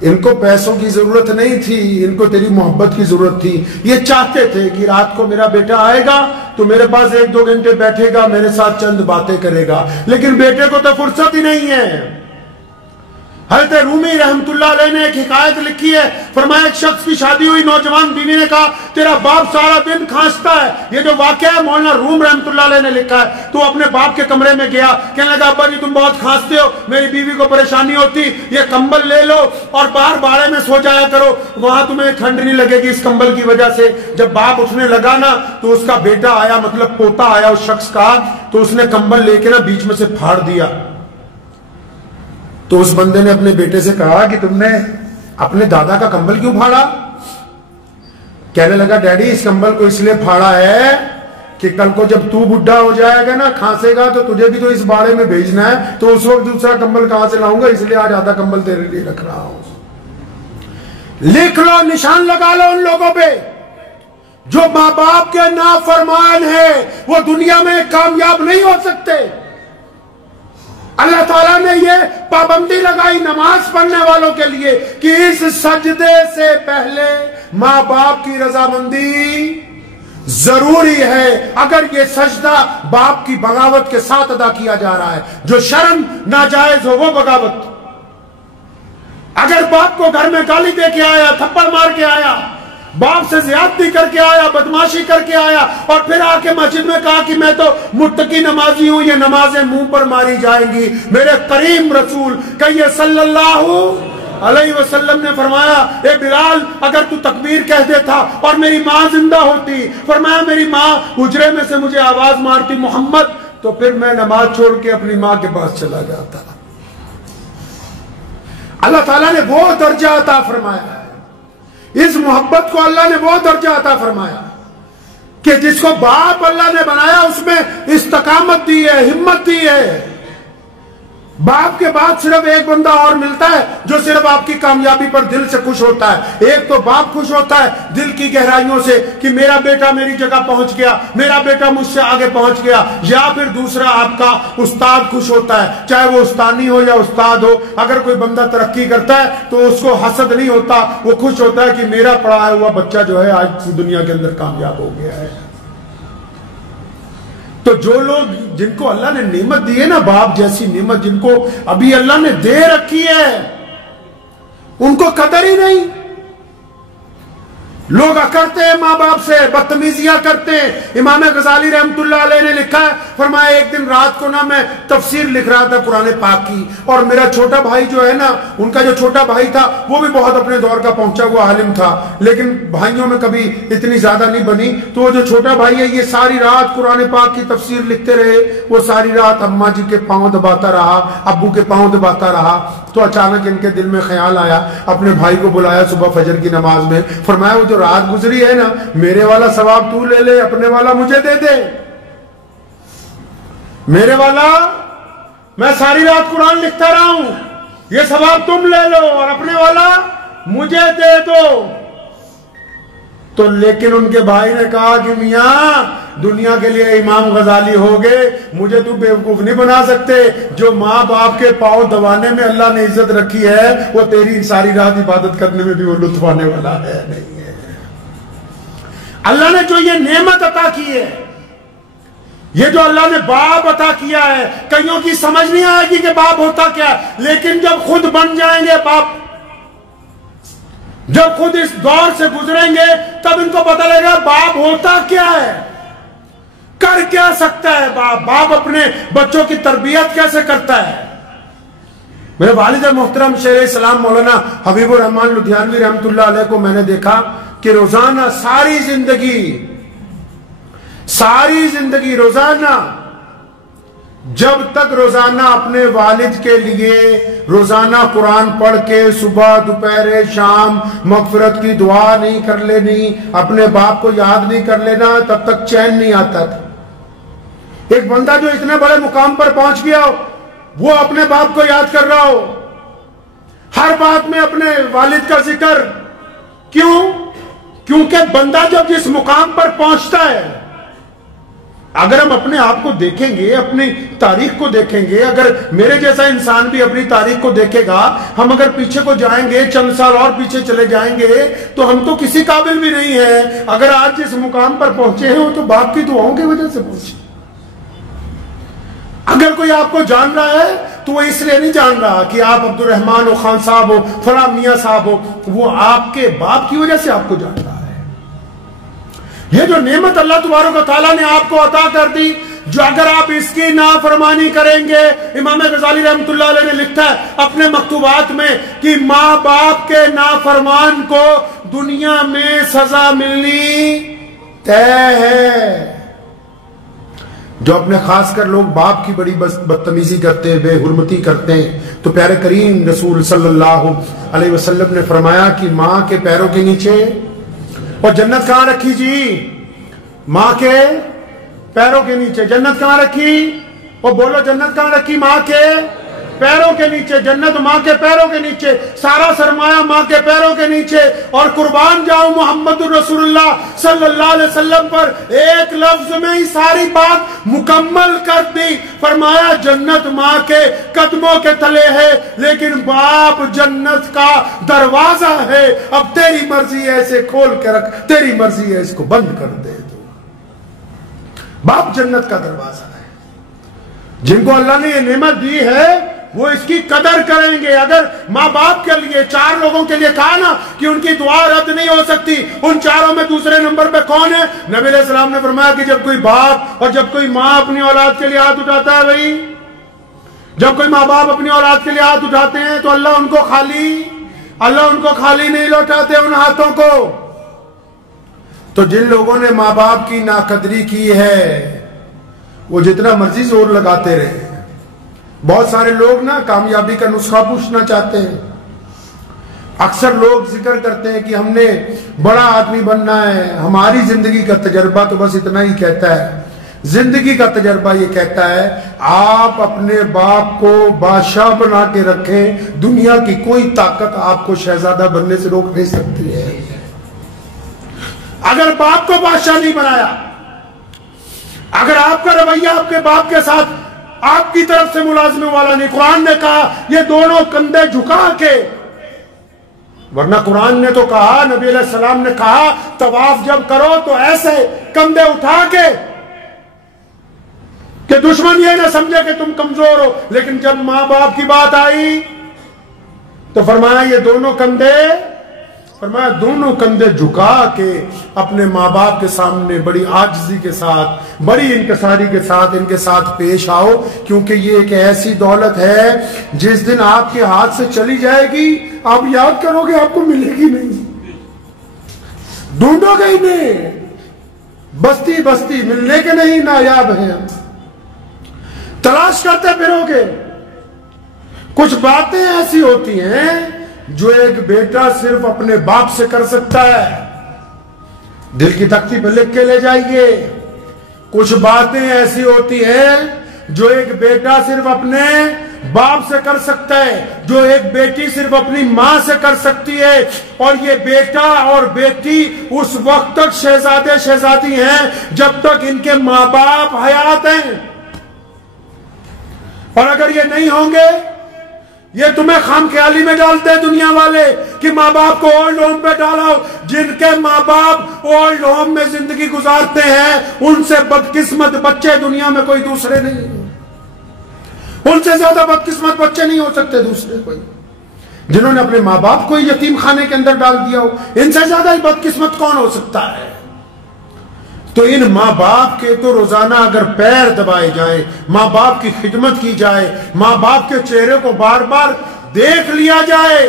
ان کو پیسوں کی ضرورت نہیں تھی, ان کو تیری محبت کی ضرورت تھی. یہ چاہتے تھے کہ رات کو میرا بیٹا آئے گا تو میرے پاس 1-2 گھنٹے بیٹھے گا, میرے ساتھ چند باتیں کرے گا. لیکن بیٹے کو تو فرصت ہی نہیں ہے. حضرت رومی رحمت اللہ علیہ نے ایک حکایت لکھی ہے, فرمایا ایک شخص کی شادی ہوئی, نوجوان بیوی نے کہا تیرا باپ سارا دن کھانستا ہے. یہ جو واقعہ ہے مولانا روم رحمت اللہ علیہ نے لکھا ہے. تو اپنے باپ کے کمرے میں گیا, کہنے لگا ابا جی تم بہت کھانستے ہو, میری بیوی کو پریشانی ہوتی, یہ کمبل لے لو اور باہر باڑے میں سو جایا کرو, وہاں تمہیں ٹھنڈ نہیں لگے گی اس کمبل کی وجہ سے. جب باپ اٹھنے لگا نا تو اس کا بیٹا آیا, مطلب پوتا آیا اس شخص کا, تو اس نے کمبل لے کے نا بیچ میں سے پھاڑ دیا. تو اس بندے نے اپنے بیٹے سے کہا کہ تم نے اپنے دادا کا کمبل کیوں پھاڑا؟ کہنے لگا ڈیڈی اس کمبل کو اس لیے پھاڑا ہے کہ کل کو جب تو بڈھا ہو جائے گا نا, کھانسے گا, تو تجھے بھی تو اس باڑے میں بھیجنا ہے, تو اس وقت دوسرا کمبل کہاں سے لاؤں گا, اس لیے آج آدھا کمبل تیرے لیے رکھ رہا ہوں. لکھ لو, نشان لگا لو ان لوگوں پہ جو ماں باپ کے نافرمان ہیں, وہ دنیا میں کامیاب نہیں ہو سکتے. اللہ تعالیٰ نے یہ پابندی لگائی نماز پڑھنے والوں کے لیے کہ اس سجدے سے پہلے ماں باپ کی رضامندی ضروری ہے. اگر یہ سجدہ باپ کی بغاوت کے ساتھ ادا کیا جا رہا ہے, جو شرم ناجائز ہو وہ بغاوت. اگر باپ کو گھر میں گالی دے کے آیا, تھپڑ مار کے آیا, باپ سے زیادتی کر کے آیا, بدماشی کر کے آیا, اور پھر آ کے مسجد میں کہا کہ میں تو متقی نمازی ہوں, یہ نمازیں منہ پر ماری جائیں گی. میرے کریم رسول کہیے صلی اللہ علیہ وسلم نے فرمایا اے بلال اگر تو تکبیر کہہ دیتا اور میری ماں زندہ ہوتی, فرمایا میری ماں حجرے میں سے مجھے آواز مارتی محمد, تو پھر میں نماز چھوڑ کے اپنی ماں کے پاس چلا جاتا. اللہ تعالیٰ نے وہ درجہ عطا فرمایا ہے, اس محبت کو اللہ نے وہ درجہ عطا فرمایا کہ جس کو باپ اللہ نے بنایا اس میں استقامت دی ہے, ہمت دی ہے. باپ کے بعد صرف ایک بندہ اور ملتا ہے جو صرف آپ کی کامیابی پر دل سے خوش ہوتا ہے. ایک تو باپ خوش ہوتا ہے دل کی گہرائیوں سے کہ میرا بیٹا میری جگہ پہنچ گیا, میرا بیٹا مجھ سے آگے پہنچ گیا. یا پھر دوسرا آپ کا استاد خوش ہوتا ہے, چاہے وہ استانی ہو یا استاد ہو. اگر کوئی بندہ ترقی کرتا ہے تو اس کو حسد نہیں ہوتا, وہ خوش ہوتا ہے کہ میرا پڑھایا ہوا بچہ جو ہے آج دنیا کے اندر کامیاب ہو گیا ہے. تو جو لوگ جن کو اللہ نے نعمت دی ہے نا, باپ جیسی نعمت جن کو ابھی اللہ نے دے رکھی ہے, ان کو قدر ہی نہیں. لوگ اکڑتے ہیں ماں باپ سے, بدتمیزیاں کرتے ہیں. امام غزالی رحمت اللہ علیہ نے لکھا ہے, فرمایا ایک دن رات کو نا میں تفسیر لکھ رہا تھا قرآن پاک کی, اور میرا چھوٹا بھائی جو ہے نا, ان کا جو چھوٹا بھائی تھا وہ بھی بہت اپنے دور کا پہنچا ہوا عالم تھا, لیکن بھائیوں میں کبھی اتنی زیادہ نہیں بنی. تو وہ جو چھوٹا بھائی ہے یہ ساری رات قرآن پاک کی تفسیر لکھتے رہے. وہ ساری رات اماں جی کے پاؤں دباتا رہا, ابو کے پاؤں دباتا رہا. تو اچانک ان کے دل میں خیال آیا, اپنے بھائی کو بلایا صبح فجر کی نماز میں, فرمایا وہ جو رات گزری ہے نا, میرے والا ثواب تو لے لے, اپنے والا مجھے دے دے. میرے والا میں ساری رات قرآن لکھتا رہا ہوں, یہ ثواب تم لے لو اور اپنے والا مجھے دے دو. تو لیکن ان کے بھائی نے کہا کہ میاں دنیا کے لیے امام غزالی ہو گئے، مجھے تو بیوقوف نہیں بنا سکتے۔ جو ماں باپ کے پاؤں دبانے میں اللہ نے عزت رکھی ہے، وہ تیری ساری رات عبادت کرنے میں بھی وہ لطف آنے والا ہے نہیں ہے۔ اللہ نے جو یہ نعمت عطا کی ہے، یہ جو اللہ نے باپ عطا کیا ہے، کئیوں کی سمجھ نہیں آئے گی کہ باپ ہوتا کیا ہے، لیکن جب خود بن جائیں گے باپ، جب خود اس دور سے گزریں گے، تب ان کو پتہ لگے گا باپ ہوتا کیا ہے، کر کیا سکتا ہے باپ، باپ اپنے بچوں کی تربیت کیسے کرتا ہے۔ میرے والد محترم شیخ اسلام مولانا حبیب الرحمان لدھیانوی رحمۃ اللہ علیہ کو میں نے دیکھا کہ روزانہ ساری زندگی روزانہ، جب تک روزانہ اپنے والد کے لیے روزانہ قرآن پڑھ کے صبح دوپہر شام مغفرت کی دعا نہیں کر لینی، اپنے باپ کو یاد نہیں کر لینا، تب تک چین نہیں آتا تھا۔ ایک بندہ جو اتنے بڑے مقام پر پہنچ گیا ہو، وہ اپنے باپ کو یاد کر رہا ہو، ہر بات میں اپنے والد کا ذکر، کیوں؟ کیونکہ بندہ جب جس مقام پر پہنچتا ہے، اگر ہم اپنے آپ کو دیکھیں گے، اپنی تاریخ کو دیکھیں گے، اگر میرے جیسا انسان بھی اپنی تاریخ کو دیکھے گا، ہم اگر پیچھے کو جائیں گے، چند سال اور پیچھے چلے جائیں گے، تو ہم تو کسی قابل بھی نہیں ہیں۔ اگر آج جس مقام پر پہنچے ہیں، وہ تو باپ کی دعاؤں کی وجہ سے پہنچے۔ اگر کوئی آپ کو جان رہا ہے تو وہ اس لیے نہیں جان رہا کہ آپ عبد الرحمن و خان صاحب ہو، فلاں میاں صاحب ہو، وہ آپ کے باپ کی وجہ سے آپ کو جان رہا ہے۔ یہ جو نعمت اللہ تبارک و تعالیٰ نے آپ کو عطا کر دی، جو اگر آپ اس کی نافرمانی کریں گے، امام غزالی رحمۃ اللہ علیہ نے لکھا ہے اپنے مکتوبات میں کہ ماں باپ کے نافرمان کو دنیا میں سزا ملنی طے ہے۔ جو اپنے خاص کر لوگ باپ کی بڑی بدتمیزی کرتے ہیں، بے حرمتی کرتے ہیں، تو پیارے کریم رسول صلی اللہ علیہ وسلم نے فرمایا کہ ماں کے پیروں کے نیچے، اور جنت کہاں رکھی جی؟ ماں کے پیروں کے نیچے۔ جنت کہاں رکھی؟ اور بولو جنت کہاں رکھی؟ ماں کے پیروں کے نیچے۔ جنت ماں کے پیروں کے نیچے، سارا سرمایہ ماں کے پیروں کے نیچے۔ اور قربان جاؤں محمد الرسول اللہ صلی اللہ علیہ وسلم پر، ایک لفظ میں ہی ساری بات مکمل کر دی۔ فرمایا جنت ماں کے قدموں کے تلے ہے، لیکن باپ جنت کا دروازہ ہے۔ اب تیری مرضی ہے اسے کھول کے رکھ، تیری مرضی ہے اس کو بند کر دے۔ باپ جنت کا دروازہ ہے۔ جن کو اللہ نے یہ نعمت دی ہے وہ اس کی قدر کریں گے۔ اگر ماں باپ کے لیے، چار لوگوں کے لیے کہا نا کہ ان کی دعا رد نہیں ہو سکتی، ان چاروں میں دوسرے نمبر پہ کون ہے؟ نبی علیہ السلام نے فرمایا کہ جب کوئی باپ اور جب کوئی ماں اپنی اولاد کے لیے ہاتھ اٹھاتا ہے، بھائی جب کوئی ماں باپ اپنی اولاد کے لیے ہاتھ اٹھاتے ہیں تو اللہ ان کو خالی نہیں لوٹاتے ان ہاتھوں کو۔ تو جن لوگوں نے ماں باپ کی ناقدری کی ہے، وہ جتنا مرضی زور لگاتے رہے۔ بہت سارے لوگ نا کامیابی کا نسخہ پوچھنا چاہتے ہیں۔ اکثر لوگ ذکر کرتے ہیں کہ ہم نے بڑا آدمی بننا ہے، ہماری زندگی کا تجربہ تو بس اتنا ہی کہتا ہے۔ زندگی کا تجربہ یہ کہتا ہے آپ اپنے باپ کو بادشاہ بنا کے رکھیں، دنیا کی کوئی طاقت آپ کو شہزادہ بننے سے روک نہیں سکتی ہے۔ اگر باپ کو بادشاہ نہیں بنایا، اگر آپ کا رویہ آپ کے باپ کے ساتھ آپ کی طرف سے ملازمے والا نہیں، قرآن نے کہا یہ دونوں کندھے جھکا کے، ورنہ قرآن نے تو کہا، نبی علیہ السلام نے کہا طواف جب کرو تو ایسے کندھے اٹھا کے کہ دشمن یہ نہ سمجھے کہ تم کمزور ہو۔ لیکن جب ماں باپ کی بات آئی تو فرمایا یہ دونوں کندھے جھکا کے اپنے ماں باپ کے سامنے بڑی عاجزی کے ساتھ، بڑی انکساری کے ساتھ ان کے ساتھ پیش آؤ، کیونکہ یہ ایک ایسی دولت ہے جس دن آپ کے ہاتھ سے چلی جائے گی آپ یاد کرو گے آپ کو ملے گی نہیں، ڈھونڈو گے ہی نہیں، بستی بستی ملنے کے نہیں نایاب ہیں، تلاش کرتے پھرو گے۔ کچھ باتیں ایسی ہوتی ہیں جو ایک بیٹا صرف اپنے باپ سے کر سکتا ہے، دل کی تختی پہ لکھ کے لے جائیے۔ کچھ باتیں ایسی ہوتی ہیں جو ایک بیٹا صرف اپنے باپ سے کر سکتا ہے جو ایک بیٹی صرف اپنی ماں سے کر سکتی ہے. اور یہ بیٹا اور بیٹی اس وقت تک شہزادے شہزادی ہیں جب تک ان کے ماں باپ حیات ہیں. اور اگر یہ نہیں ہوں گے، یہ تمہیں خام خیالی میں ڈالتے ہیں دنیا والے کہ ماں باپ کو اولڈ ہوم پہ ڈالاؤ. جن کے ماں باپ اولڈ ہوم میں زندگی گزارتے ہیں ان سے بدقسمت بچے دنیا میں کوئی دوسرے نہیں ہیں. ان سے زیادہ بدقسمت بچے نہیں ہو سکتے دوسرے کوئی. جنہوں نے اپنے ماں باپ کو یتیم خانے کے اندر ڈال دیا ہو، ان سے زیادہ ہی بدقسمت کون ہو سکتا ہے؟ تو ان ماں باپ کے تو روزانہ اگر پیر دبائے جائیں، ماں باپ کی خدمت کی جائے، ماں باپ کے چہرے کو بار بار دیکھ لیا جائے.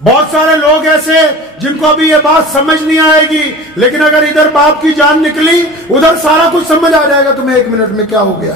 بہت سارے لوگ ایسے جن کو ابھی یہ بات سمجھ نہیں آئے گی، لیکن اگر ادھر باپ کی جان نکلی ادھر سارا کچھ سمجھ آ جائے گا تمہیں 1 منٹ میں کیا ہو گیا.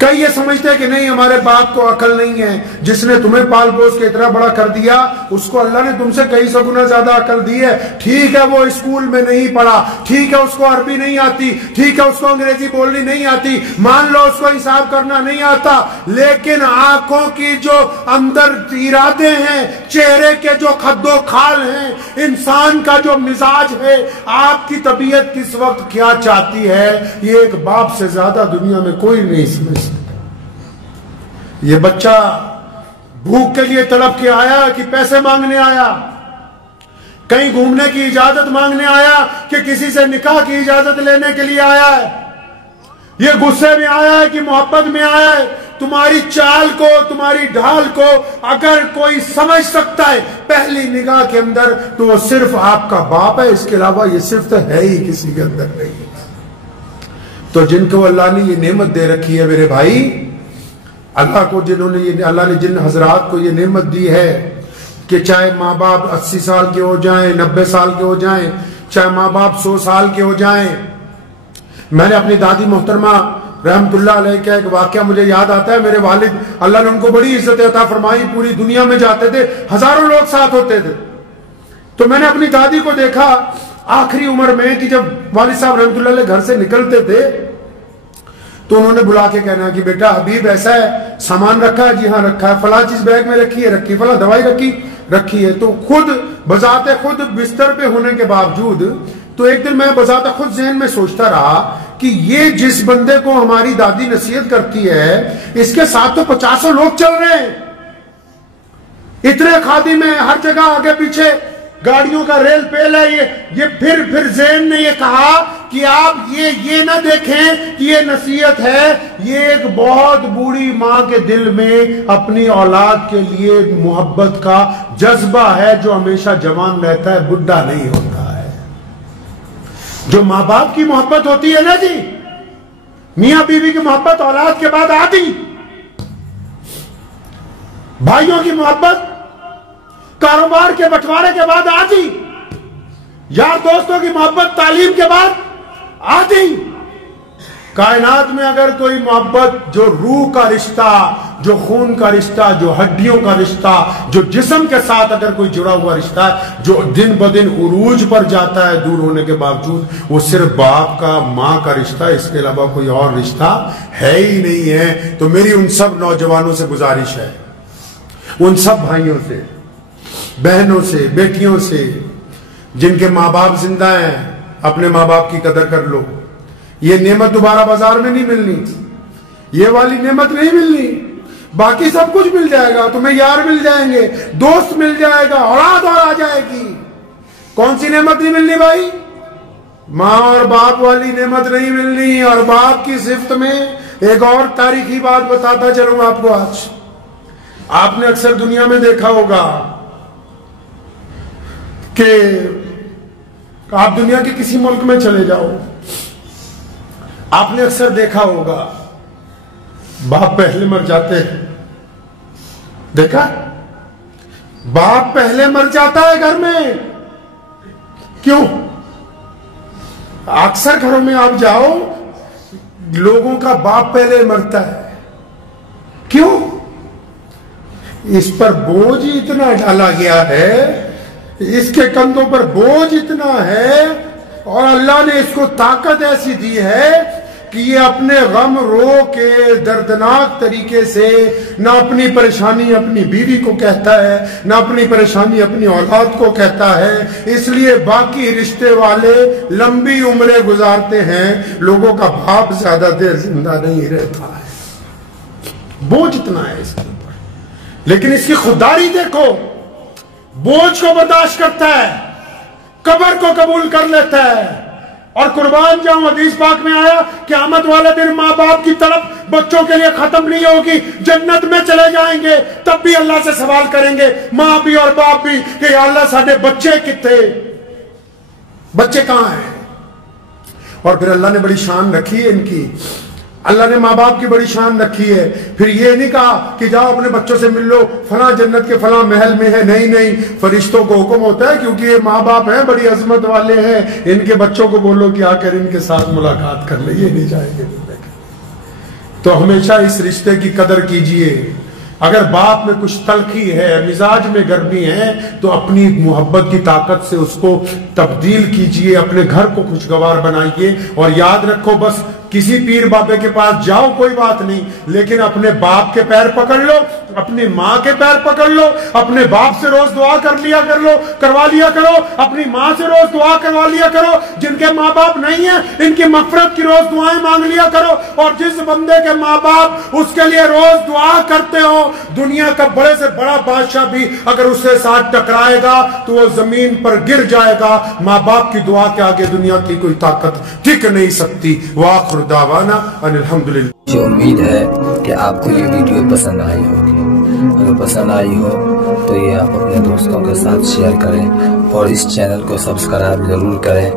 کئی یہ سمجھتے ہیں کہ نہیں ہمارے باپ کو عقل نہیں ہے، جس نے تمہیں پال پوس کے اتنا بڑا کر دیا اس کو اللہ نے تم سے کئی سو گنا زیادہ عقل دی ہے. ٹھیک ہے وہ اسکول میں نہیں پڑھا، ٹھیک ہے اس کو عربی نہیں آتی، ٹھیک ہے اس کو انگریزی بولنی نہیں آتی، مان لو اس کو حساب کرنا نہیں آتا، لیکن آنکھوں کی جو اندر ارادے ہیں، چہرے کے جو خد و خال ہیں، انسان کا جو مزاج ہے، آپ کی طبیعت کس وقت کیا چاہتی ہے، یہ ایک باپ سے زیادہ دنیا میں کوئی نہیں سمجھتا. یہ بچہ بھوک کے لیے تڑپ کے آیا کہ پیسے مانگنے آیا، کہیں گھومنے کی اجازت مانگنے آیا کہ کسی سے نکاح کی اجازت لینے کے لیے آیا ہے، یہ غصے میں آیا ہے کہ محبت میں آیا ہے. تمہاری چال کو، تمہاری ڈھال کو اگر کوئی سمجھ سکتا ہے پہلی نگاہ کے اندر تو وہ صرف آپ کا باپ ہے، اس کے علاوہ یہ صرف تو ہے ہی کسی کے اندر نہیں. تو جن کو اللہ نے یہ نعمت دے رکھی ہے میرے بھائی، اللہ کو اللہ نے جن حضرات کو یہ نعمت دی ہے کہ چاہے ماں باپ 80 سال کے ہو جائیں، 90 سال کے ہو جائیں، چاہے ماں باپ 100 سال کے ہو جائیں. میں نے اپنی دادی محترمہ رحمت اللہ علیہ کا ایک واقعہ مجھے یاد آتا ہے. میرے والد اللہ نے ان کو بڑی عزت عطا فرمائی، پوری دنیا میں جاتے تھے، ہزاروں لوگ ساتھ ہوتے تھے. تو میں نے اپنی دادی کو دیکھا آخری عمر میں کہ جب والد صاحب رحمت اللہ علیہ گھر سے نکلتے تھے تو انہوں نے بلا کے کہنا کہ بیٹا حبیب ایسا ہے، سامان رکھا ہے؟ جی ہاں رکھا ہے. فلاں چیز بیگ میں رکھی ہے، فلاں دوائی رکھی ہے. تو خود بذات خود بستر پہ ہونے کے باوجود تو ایک دن میں بذات خود ذہن میں سوچتا رہا کہ یہ جس بندے کو ہماری دادی نصیحت کرتی ہے اس کے ساتھ تو 50 لوگ چل رہے ہیں، اتنے خادم ہیں، ہر جگہ آگے پیچھے گاڑیوں کا ریل پیل ہے. یہ پھر ذہن نے یہ کہا کہ آپ یہ نہ دیکھیں کہ یہ نصیحت ہے، یہ ایک بہت بوڑھی ماں کے دل میں اپنی اولاد کے لیے محبت کا جذبہ ہے جو ہمیشہ جوان رہتا ہے، بڈھا نہیں ہوتا ہے. جو ماں باپ کی محبت ہوتی ہے نا جی، میاں بیوی کی محبت اولاد کے بعد آتی، بھائیوں کی محبت کاروبار کے بٹوارے کے بعد آتی، یار دوستوں کی محبت تعلیم کے بعد آتی. کائنات میں اگر کوئی محبت جو روح کا رشتہ، جو خون کا رشتہ، جو ہڈیوں کا رشتہ، جو جسم کے ساتھ اگر کوئی جڑا ہوا رشتہ ہے جو دن بدن عروج پر جاتا ہے دور ہونے کے باوجود، وہ صرف باپ کا، ماں کا رشتہ، اس کے علاوہ کوئی اور رشتہ ہے ہی نہیں ہے. تو میری ان سب نوجوانوں سے گزارش ہے، ان سب بھائیوں سے، بہنوں سے، بیٹیوں سے جن کے ماں باپ زندہ ہیں، اپنے ماں باپ کی قدر کر لو. یہ نعمت دوبارہ بازار میں نہیں ملنی، یہ والی نعمت نہیں ملنی. باقی سب کچھ مل جائے گا، تمہیں یار مل جائیں گے، دوست مل جائے گا، اولاد اور آ جائے گی. کون سی نعمت نہیں ملنی بھائی؟ ماں اور باپ والی نعمت نہیں ملنی. اور باپ کی صفت میں ایک اور تاریخی بات بتاتا چلوں آپ کو. آج آپ نے اکثر دنیا میں دیکھا ہوگا کہ آپ دنیا کے کسی ملک میں چلے جاؤ، آپ نے اکثر دیکھا ہوگا باپ پہلے مر جاتے ہیں. دیکھا؟ باپ پہلے مر جاتا ہے گھر میں. کیوں؟ اکثر گھروں میں آپ جاؤ لوگوں کا باپ پہلے مرتا ہے. کیوں؟ اس پر بوجھ اتنا ڈالا گیا ہے، اس کے کندھوں پر بوجھ اتنا ہے، اور اللہ نے اس کو طاقت ایسی دی ہے کہ یہ اپنے غم رو کے دردناک طریقے سے نہ اپنی پریشانی اپنی بیوی کو کہتا ہے، نہ اپنی پریشانی اپنی اولاد کو کہتا ہے. اس لیے باقی رشتے والے لمبی عمریں گزارتے ہیں، لوگوں کا باپ زیادہ دیر زندہ نہیں رہتا ہے. بوجھ اتنا ہے اس کے اوپر، لیکن اس کی خودداری دیکھو، بوجھ کو برداشت کرتا ہے، قبر کو قبول کر لیتا ہے. اور قربان جاؤں، حدیث پاک میں آیا قیامت والے دن ماں باپ کی طرف بچوں کے لیے ختم نہیں ہوگی، جنت میں چلے جائیں گے تب بھی اللہ سے سوال کریں گے، ماں بھی اور باپ بھی، کہ یا اللہ ساڈے بچے کتنے، بچے کہاں ہیں. اور پھر اللہ نے بڑی شان رکھی ہے ان کی، اللہ نے ماں باپ کی بڑی شان رکھی ہے. پھر یہ نہیں کہا کہ جاؤ اپنے بچوں سے مل لو، فلاں جنت کے فلاں محل میں ہے. نہیں، فرشتوں کو حکم ہوتا ہے کیونکہ یہ ماں باپ ہیں، بڑی عظمت والے ہیں، ان کے بچوں کو بولو کہ آ کر ان کے ساتھ ملاقات کر لے. یہ نہیں جائیں گے. تو ہمیشہ اس رشتے کی قدر کیجئے. اگر باپ میں کچھ تلخی ہے، مزاج میں گرمی ہے، تو اپنی محبت کی طاقت سے اس کو تبدیل کیجئے، اپنے گھر کو خوشگوار بنائیے. اور یاد رکھو، بس کسی پیر بابے کے پاس جاؤ کوئی بات نہیں، لیکن اپنے باپ کے پیر پکڑ لو، اپنی ماں کے پیر پکڑ لو، اپنے باپ سے روز دعا کروا لیا کرو، اپنی ماں سے روز دعا کروا لیا کرو. جن کے ماں باپ نہیں ہیں ان کی مغفرت کی روز دعائیں مانگ لیا کرو. اور جس بندے کے ماں باپ اس کے لیے روز دعا کرتے ہو، دنیا کا بڑے سے بڑا بادشاہ بھی اگر اس سے ساتھ ٹکرائے گا تو وہ زمین پر گر جائے گا. ماں باپ کی دعا کے آگے دنیا کی کوئی طاقت ٹک نہیں سکتی. وآخر دعوانا ان الحمدللہ. مجھے امید ہے کہ آپ کو یہ ویڈیو پسند آئی ہوگی. اگر پسند آئی ہو تو یہ آپ اپنے دوستوں کے ساتھ شیئر کریں اور اس چینل کو سبسکرائب ضرور کریں.